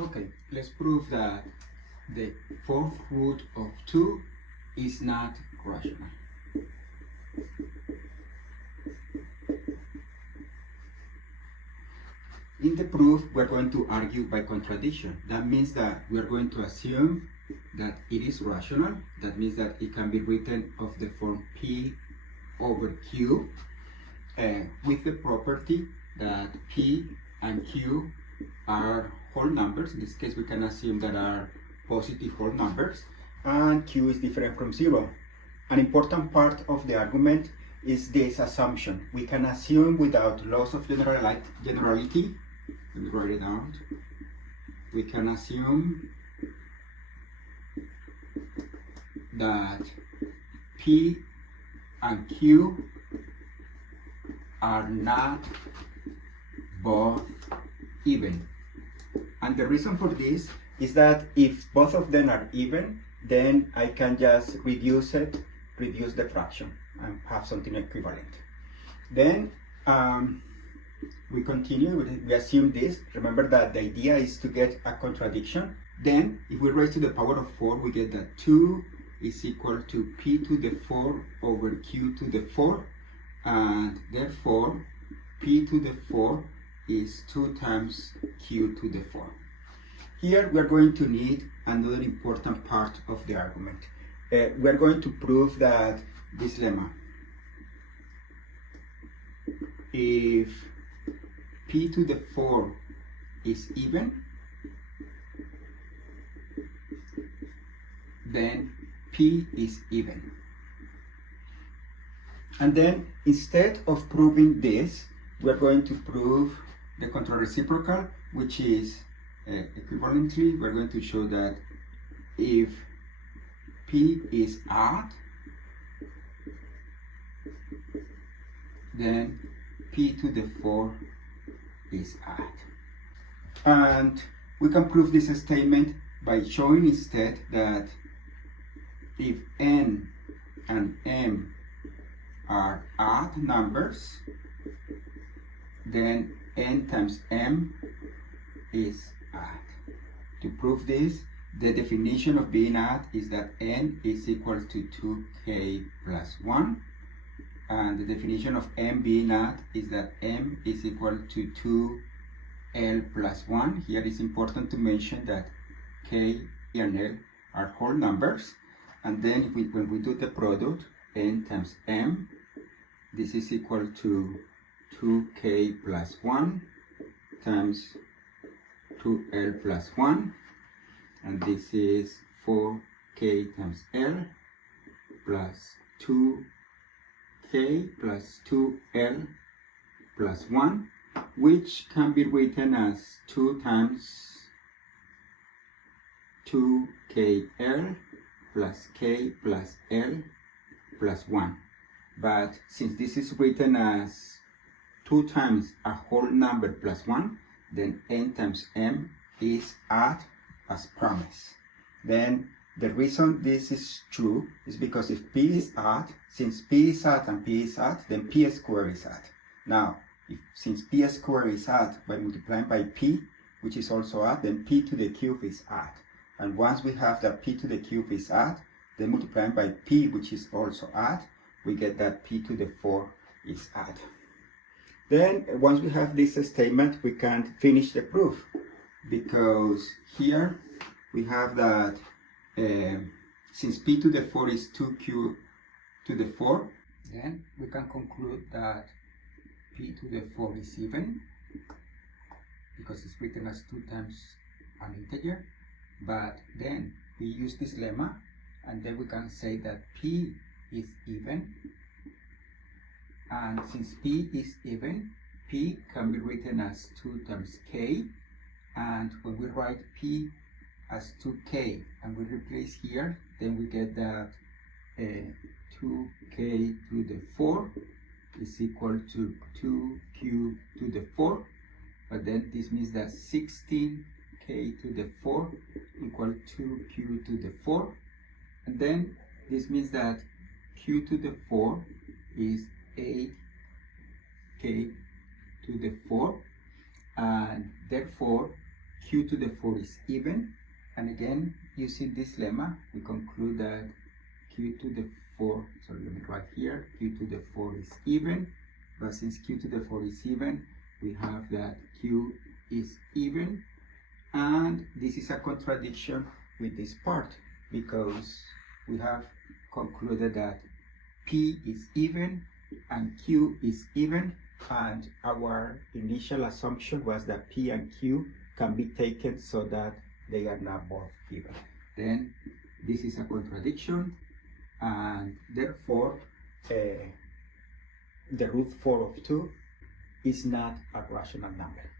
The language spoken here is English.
Okay, let's prove that the fourth root of 2 is not rational. In the proof, we're going to argue by contradiction. That means that we're going to assume that it is rational. That means that it can be written of the form P over Q with the property that P and Q are whole numbers. In this case, we can assume that are positive whole numbers, and Q is different from 0. An important part of the argument is this assumption. We can assume without loss of generality. Let me write it down. We can assume that P and Q are not both even. And the reason for this is that if both of them are even, then I can just reduce the fraction, and have something equivalent. Then we continue, we assume this. Remember that the idea is to get a contradiction. Then if we raise to the power of 4, we get that 2 is equal to P to the 4 over Q to the 4, and therefore P to the 4 is 2 times Q to the 4. Here we are going to need another important part of the argument. We are going to prove that this lemma, if P to the 4 is even, then P is even. And then instead of proving this, we are going to prove the contrareciprocal, which is equivalently, we're going to show that if P is odd, then P to the 4 is odd. And we can prove this statement by showing instead that if N and M are odd numbers, then N times M is odd. To prove this, the definition of being odd is that N is equal to 2k plus 1, and the definition of M being odd is that M is equal to 2L plus 1. Here it's important to mention that K and L are whole numbers, and then when we do the product, N times M, this is equal to 2k plus 1 times 2L plus 1, and this is 4k times L plus 2k plus 2L plus 1, which can be written as 2 times 2kL plus k plus L plus 1. But since this is written as 2 times a whole number plus 1, then N times M is odd as promised. Then the reason this is true is because if P is odd, since P is odd and P is odd, then P squared is odd. Now, since P squared is odd, by multiplying by P, which is also odd, then P to the cube is odd. And once we have that P to the cube is odd, then multiplying by P, which is also odd, we get that P to the 4 is odd. Then once we have this statement, we can finish the proof, because here we have that since P to the 4 is 2Q to the 4, then we can conclude that P to the 4 is even, because it's written as 2 times an integer. But then we use this lemma, and then we can say that P is even, and since P is even, P can be written as 2 times K, and when we write P as 2K and we replace here, then we get that 2K to the 4 is equal to 2Q to the 4, but then this means that 16K to the 4 equal 2Q to the 4, and then this means that Q to the 4 is 8K to the 4, and therefore q to the 4 is even, and again, using this lemma, we conclude that q to the 4, sorry, let me write here, q to the 4 is even, but since q to the 4 is even, we have that q is even, and this is a contradiction with this part, because we have concluded that p is even and q is even, and our initial assumption was that p and q can be taken so that they are not both given. Then this is a contradiction, and therefore the root 4 of 2 is not a rational number.